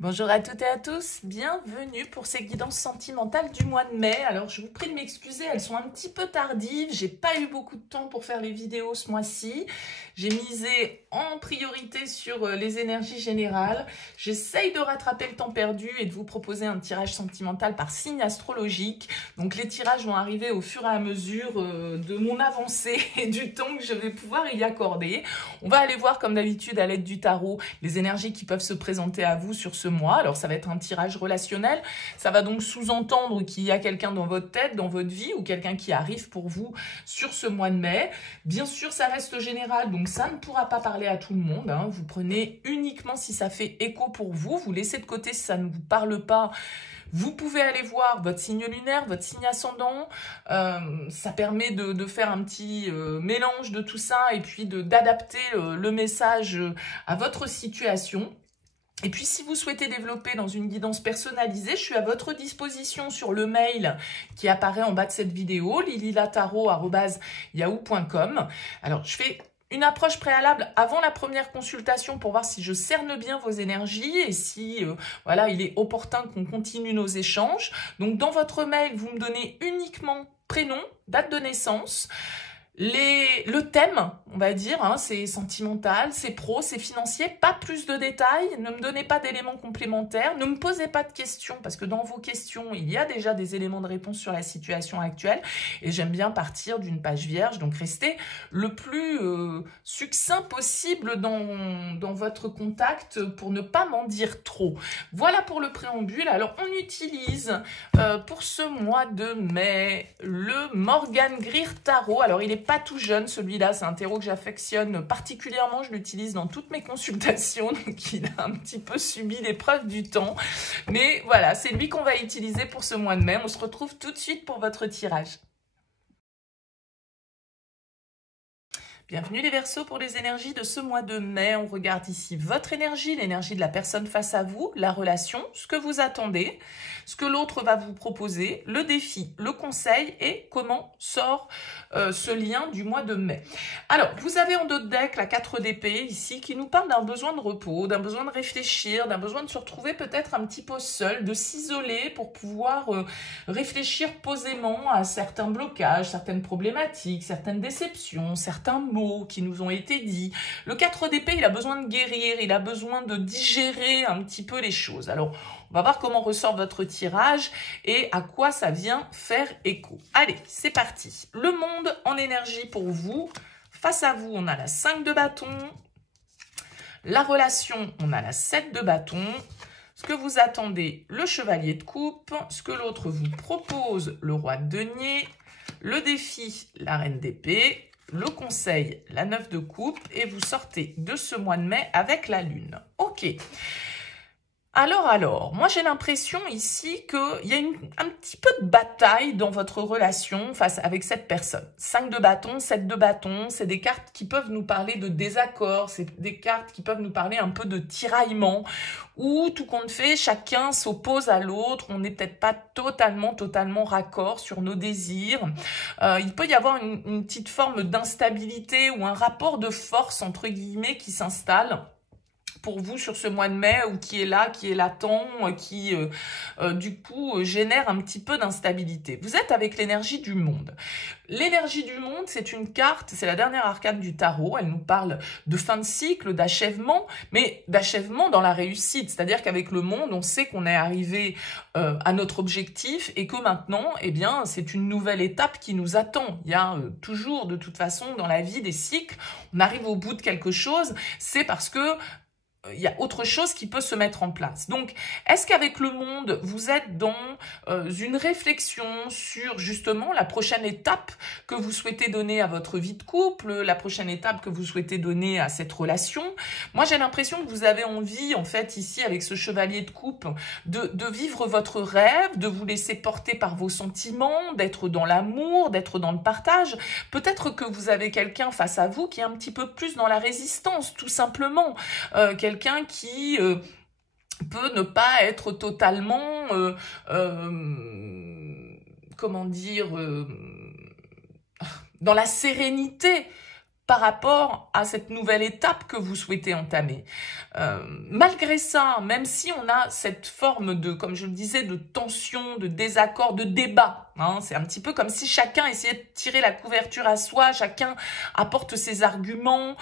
Bonjour à toutes et à tous, bienvenue pour ces guidances sentimentales du mois de mai. Alors je vous prie de m'excuser, elles sont un petit peu tardives, j'ai pas eu beaucoup de temps pour faire les vidéos ce mois-ci. J'ai misé en priorité sur les énergies générales. J'essaye de rattraper le temps perdu et de vous proposer un tirage sentimental par signe astrologique. Donc les tirages vont arriver au fur et à mesure de mon avancée et du temps que je vais pouvoir y accorder. On va aller voir comme d'habitude à l'aide du tarot les énergies qui peuvent se présenter à vous sur ce mois. Alors ça va être un tirage relationnel, ça va donc sous-entendre qu'il y a quelqu'un dans votre tête, dans votre vie, ou quelqu'un qui arrive pour vous sur ce mois de mai. Bien sûr, ça reste général, donc ça ne pourra pas parler à tout le monde, hein. Vous prenez uniquement si ça fait écho pour vous, vous laissez de côté si ça ne vous parle pas. Vous pouvez aller voir votre signe lunaire, votre signe ascendant, ça permet de faire un petit mélange de tout ça et puis d'adapter le message à votre situation. Et puis, si vous souhaitez développer dans une guidance personnalisée, je suis à votre disposition sur le mail qui apparaît en bas de cette vidéo, lililataro@yahoo.com. Alors, je fais une approche préalable avant la première consultation pour voir si je cerne bien vos énergies et si voilà, il est opportun qu'on continue nos échanges. Donc, dans votre mail, vous me donnez uniquement prénom, date de naissance, le thème, on va dire, hein, c'est sentimental, c'est pro, c'est financier, pas plus de détails, ne me donnez pas d'éléments complémentaires, ne me posez pas de questions, parce que dans vos questions, il y a déjà des éléments de réponse sur la situation actuelle, et j'aime bien partir d'une page vierge, donc restez le plus succinct possible dans votre contact pour ne pas m'en dire trop. Voilà pour le préambule. Alors, on utilise pour ce mois de mai le Morgan Greer Tarot. Alors, il est pas tout jeune, celui-là, c'est un tarot que j'affectionne particulièrement, je l'utilise dans toutes mes consultations, donc il a un petit peu subi l'épreuve du temps. Mais voilà, c'est lui qu'on va utiliser pour ce mois de mai. On se retrouve tout de suite pour votre tirage. Bienvenue les Verseaux pour les énergies de ce mois de mai. On regarde ici votre énergie, l'énergie de la personne face à vous, la relation, ce que vous attendez, ce que l'autre va vous proposer, le défi, le conseil et comment sort ce lien du mois de mai. Alors, vous avez en dos de deck la 4 d'épée ici qui nous parle d'un besoin de repos, d'un besoin de réfléchir, d'un besoin de se retrouver peut-être un petit peu seul, de s'isoler pour pouvoir réfléchir posément à certains blocages, certaines problématiques, certaines déceptions, certains mots qui nous ont été dits. Le 4 d'épée, il a besoin de guérir, il a besoin de digérer un petit peu les choses. Alors, on va voir comment ressort votre tirage et à quoi ça vient faire écho. Allez, c'est parti. Le monde en énergie pour vous. Face à vous, on a la 5 de bâton. La relation, on a la 7 de bâton. Ce que vous attendez, le chevalier de coupe. Ce que l'autre vous propose, le roi de denier. Le défi, la reine d'épée. Le conseil, la 9 de coupe, et vous sortez de ce mois de mai avec la lune. Ok. Alors, moi j'ai l'impression ici qu'il y a un petit peu de bataille dans votre relation avec cette personne. 5 de bâton, 7 de bâton, c'est des cartes qui peuvent nous parler de désaccord, c'est des cartes qui peuvent nous parler un peu de tiraillement, où tout compte fait, chacun s'oppose à l'autre, on n'est peut-être pas totalement raccord sur nos désirs. Il peut y avoir une petite forme d'instabilité ou un rapport de force entre guillemets qui s'installe pour vous sur ce mois de mai, ou qui est là, qui est latent, qui du coup génère un petit peu d'instabilité. Vous êtes avec l'énergie du monde. L'énergie du monde, c'est une carte, c'est la dernière arcane du tarot, elle nous parle de fin de cycle, d'achèvement, mais d'achèvement dans la réussite, c'est-à-dire qu'avec le monde, on sait qu'on est arrivé à notre objectif et que maintenant, eh bien, c'est une nouvelle étape qui nous attend. Il y a toujours, de toute façon, dans la vie des cycles, on arrive au bout de quelque chose, c'est parce que il y a autre chose qui peut se mettre en place. Donc, est-ce qu'avec le monde, vous êtes dans une réflexion sur justement la prochaine étape que vous souhaitez donner à votre vie de couple, la prochaine étape que vous souhaitez donner à cette relation? Moi, j'ai l'impression que vous avez envie, en fait, ici, avec ce chevalier de coupe, de vivre votre rêve, de vous laisser porter par vos sentiments, d'être dans l'amour, d'être dans le partage. Peut-être que vous avez quelqu'un face à vous qui est un petit peu plus dans la résistance, tout simplement. Quelqu'un qui peut ne pas être totalement, comment dire, dans la sérénité par rapport à cette nouvelle étape que vous souhaitez entamer. Malgré ça, même si on a cette forme de, comme je le disais, de tension, de désaccord, de débat, hein, c'est un petit peu comme si chacun essayait de tirer la couverture à soi, chacun apporte ses arguments,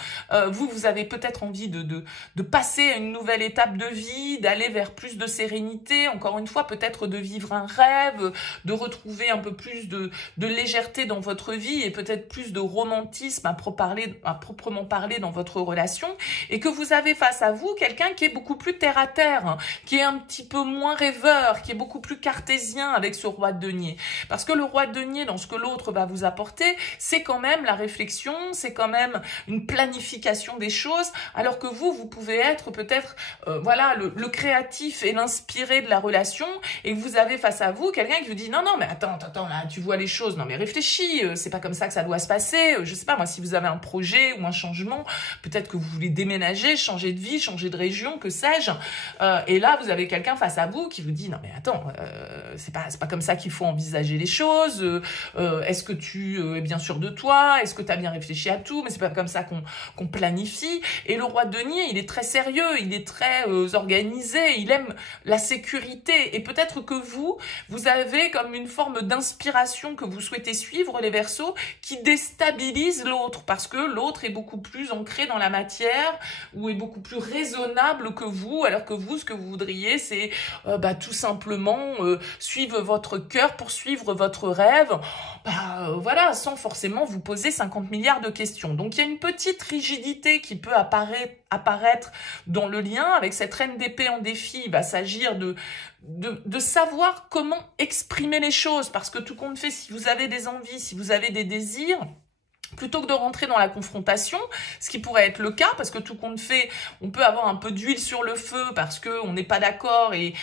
vous avez peut-être envie de passer à une nouvelle étape de vie, d'aller vers plus de sérénité, encore une fois, peut-être de vivre un rêve, de retrouver un peu plus de légèreté dans votre vie et peut-être plus de romantisme à proprement parler dans votre relation, et que vous avez face à vous quelqu'un qui est beaucoup plus terre à terre, hein, qui est un petit peu moins rêveur, qui est beaucoup plus cartésien avec ce roi de denier. Parce que le roi de denier, dans ce que l'autre va vous apporter, c'est quand même la réflexion, c'est quand même une planification des choses, alors que vous pouvez être peut-être voilà, le créatif et l'inspiré de la relation, et que vous avez face à vous quelqu'un qui vous dit non, mais attends, là, tu vois les choses, non mais réfléchis, c'est pas comme ça que ça doit se passer, je sais pas moi, si vous avez un projet ou un changement, peut-être que vous voulez déménager, changer de vie, changer de région, que sais-je, et là vous avez quelqu'un face à vous qui vous dit non mais attends, c'est pas comme ça qu'il faut envisager les choses, est-ce que tu es bien sûr de toi, est-ce que tu as bien réfléchi à tout, mais c'est pas comme ça qu'on planifie. Et le roi de denier, il est très sérieux, il est très organisé, il aime la sécurité, et peut-être que vous avez comme une forme d'inspiration que vous souhaitez suivre, les Verseaux, qui déstabilise l'autre, parce que l'autre est beaucoup plus ancré dans la matière, ou est beaucoup plus raisonnable que vous, alors que vous, ce que vous voudriez, c'est tout simplement suivre votre cœur, poursuivre votre rêve, voilà, sans forcément vous poser 50 milliards de questions. Donc il y a une petite rigidité qui peut apparaître dans le lien. Avec cette reine d'épée en défi, il va s'agir de savoir comment exprimer les choses, parce que tout compte fait, si vous avez des envies, si vous avez des désirs, plutôt que de rentrer dans la confrontation, ce qui pourrait être le cas, parce que tout compte fait, on peut avoir un peu d'huile sur le feu parce qu'on n'est pas d'accord et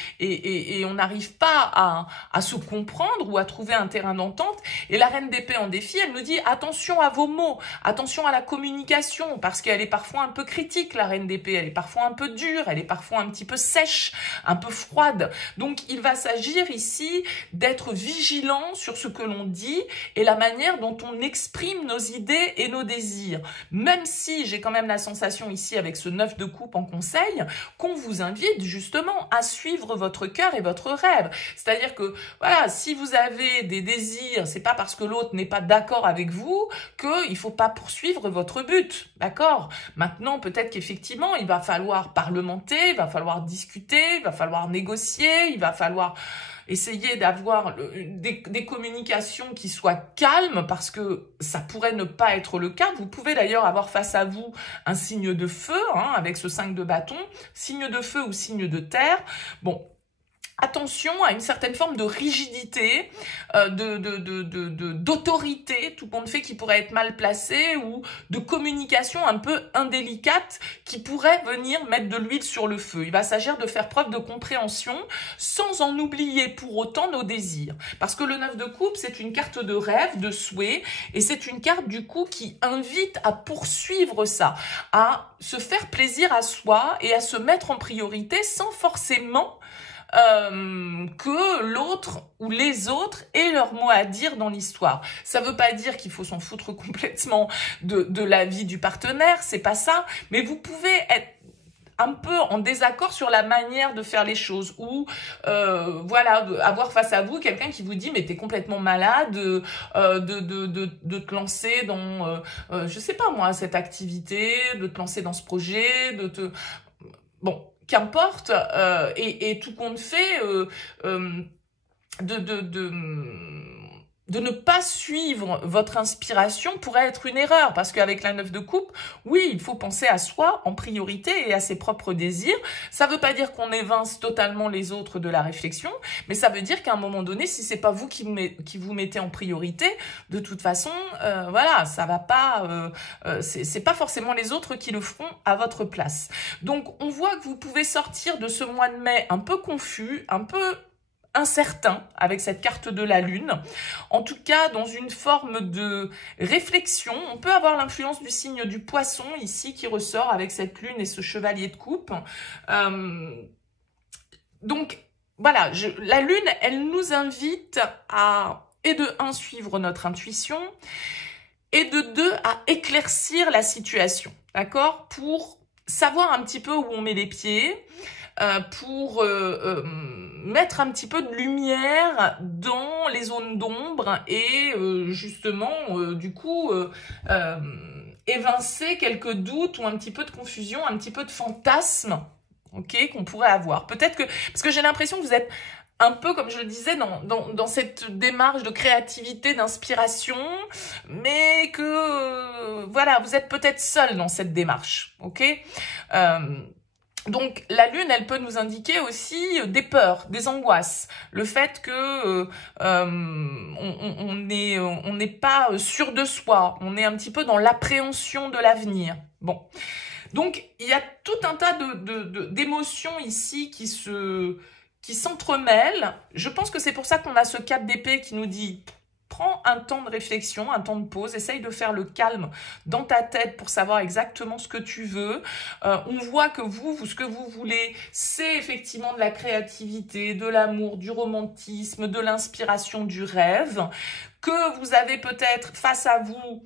on n'arrive pas à se comprendre ou à trouver un terrain d'entente. Et la reine d'épée en défi, elle nous dit attention à vos mots, attention à la communication, parce qu'elle est parfois un peu critique, la reine d'épée, elle est parfois un peu dure, elle est parfois un petit peu sèche, un peu froide. Donc il va s'agir ici d'être vigilant sur ce que l'on dit et la manière dont on exprime nos idées et nos désirs, même si j'ai quand même la sensation ici avec ce 9 de coupe en conseil qu'on vous invite justement à suivre votre cœur et votre rêve. C'est-à-dire que voilà, si vous avez des désirs, c'est pas parce que l'autre n'est pas d'accord avec vous qu'il faut pas poursuivre votre but, d'accord? Maintenant, peut-être qu'effectivement, il va falloir parlementer, il va falloir discuter, il va falloir négocier, il va falloir essayer d'avoir des communications qui soient calmes, parce que ça pourrait ne pas être le cas. Vous pouvez d'ailleurs avoir face à vous un signe de feu, hein, avec ce 5 de bâton, signe de feu ou signe de terre. Bon, attention à une certaine forme de rigidité, d'autorité, tout compte fait, qui pourrait être mal placée, ou de communication un peu indélicate qui pourrait venir mettre de l'huile sur le feu. Il va s'agir de faire preuve de compréhension sans en oublier pour autant nos désirs. Parce que le 9 de coupe, c'est une carte de rêve, de souhait, et c'est une carte du coup qui invite à poursuivre ça, à se faire plaisir à soi et à se mettre en priorité sans forcément que l'autre ou les autres aient leur mot à dire dans l'histoire. Ça veut pas dire qu'il faut s'en foutre complètement de la vie du partenaire, c'est pas ça, mais vous pouvez être un peu en désaccord sur la manière de faire les choses, ou voilà, avoir face à vous quelqu'un qui vous dit mais t'es complètement malade de te lancer dans je sais pas moi, cette activité, de te lancer dans ce projet, bon, qu'importe, et tout compte fait, de ne pas suivre votre inspiration pourrait être une erreur, parce qu'avec la 9 de coupe, oui, il faut penser à soi en priorité et à ses propres désirs. Ça veut pas dire qu'on évince totalement les autres de la réflexion, mais ça veut dire qu'à un moment donné, si c'est pas vous qui vous mettez en priorité, de toute façon, voilà, ça va pas, c'est pas forcément les autres qui le feront à votre place. Donc, on voit que vous pouvez sortir de ce mois de mai un peu confus, un peu incertain avec cette carte de la lune, en tout cas dans une forme de réflexion. On peut avoir l'influence du signe du poisson ici qui ressort avec cette lune et ce chevalier de coupe. Donc voilà, la lune, elle nous invite à, et de 1, suivre notre intuition, Et de 2, à éclaircir la situation, d'accord? Pour savoir un petit peu où on met les pieds, pour mettre un petit peu de lumière dans les zones d'ombre et justement, du coup, évincer quelques doutes ou un petit peu de confusion, un petit peu de fantasme, ok, qu'on pourrait avoir. Peut-être que, parce que j'ai l'impression que vous êtes un peu, comme je le disais, dans cette démarche de créativité, d'inspiration, mais que, voilà, vous êtes peut-être seul dans cette démarche, ok? Donc la lune, elle peut nous indiquer aussi des peurs, des angoisses, le fait que on n'est pas sûr de soi, on est un petit peu dans l'appréhension de l'avenir. Bon, donc il y a tout un tas d'émotions ici qui s'entremêlent. Je pense que c'est pour ça qu'on a ce 4 d'épée qui nous dit: prends un temps de réflexion, un temps de pause, essaye de faire le calme dans ta tête pour savoir exactement ce que tu veux. On voit que ce que vous voulez, c'est effectivement de la créativité, de l'amour, du romantisme, de l'inspiration, du rêve, que vous avez peut-être face à vous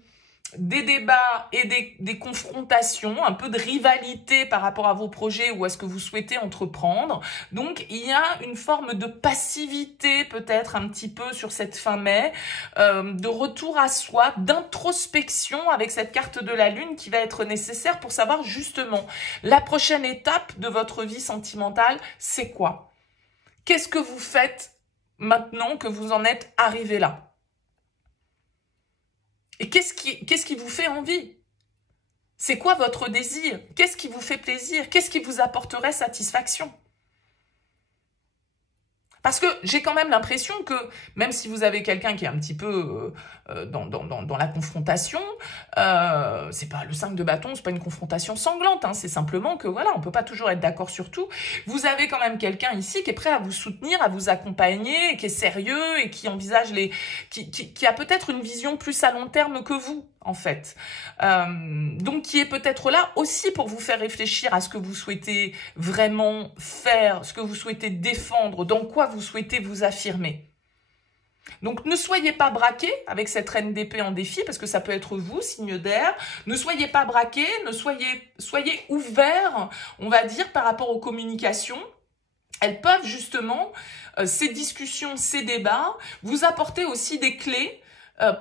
des débats et des confrontations, un peu de rivalité par rapport à vos projets ou à ce que vous souhaitez entreprendre. Donc, il y a une forme de passivité peut-être un petit peu sur cette fin mai, de retour à soi, d'introspection avec cette carte de la lune qui va être nécessaire pour savoir justement la prochaine étape de votre vie sentimentale, c'est quoi? Qu'est-ce que vous faites maintenant que vous en êtes arrivé là? Et qu'est-ce qui vous fait envie? C'est quoi votre désir? Qu'est-ce qui vous fait plaisir? Qu'est-ce qui vous apporterait satisfaction? Parce que j'ai quand même l'impression que, même si vous avez quelqu'un qui est un petit peu dans la confrontation, c'est pas le 5 de bâton, c'est pas une confrontation sanglante, hein, c'est simplement que voilà, on peut pas toujours être d'accord sur tout. Vous avez quand même quelqu'un ici qui est prêt à vous soutenir, à vous accompagner, qui est sérieux et qui envisage qui a peut-être une vision plus à long terme que vous, en fait. Donc qui est peut-être là aussi pour vous faire réfléchir à ce que vous souhaitez vraiment faire, ce que vous souhaitez défendre, dans quoi vous souhaitez vous affirmer. Donc ne soyez pas braqué avec cette reine d'épée en défi, parce que ça peut être vous, signe d'air. Ne soyez pas braqué, soyez ouvert, on va dire, par rapport aux communications. Elles peuvent justement, ces discussions, ces débats, vous apporter aussi des clés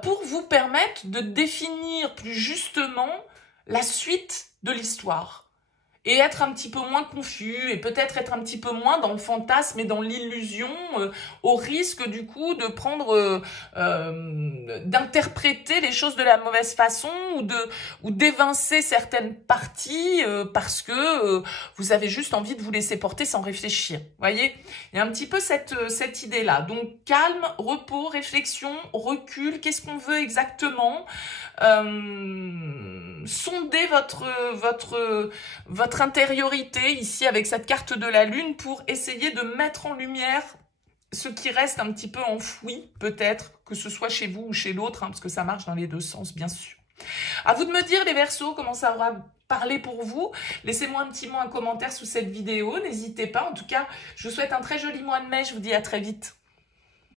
pour vous permettre de définir plus justement la suite de l'histoire. Et être un petit peu moins confus, et peut-être être un petit peu moins dans le fantasme et dans l'illusion, au risque du coup de prendre, d'interpréter les choses de la mauvaise façon, ou d'évincer certaines parties parce que vous avez juste envie de vous laisser porter sans réfléchir. Vous voyez, il y a un petit peu cette idée-là. Donc calme, repos, réflexion, recul, qu'est-ce qu'on veut exactement? Sondez votre intériorité ici avec cette carte de la lune pour essayer de mettre en lumière ce qui reste un petit peu enfoui, peut-être, que ce soit chez vous ou chez l'autre, hein, parce que ça marche dans les deux sens, bien sûr. À vous de me dire, les Verseaux, comment ça aura parlé pour vous. Laissez-moi un petit mot, un commentaire sous cette vidéo, n'hésitez pas. En tout cas, je vous souhaite un très joli mois de mai, je vous dis à très vite.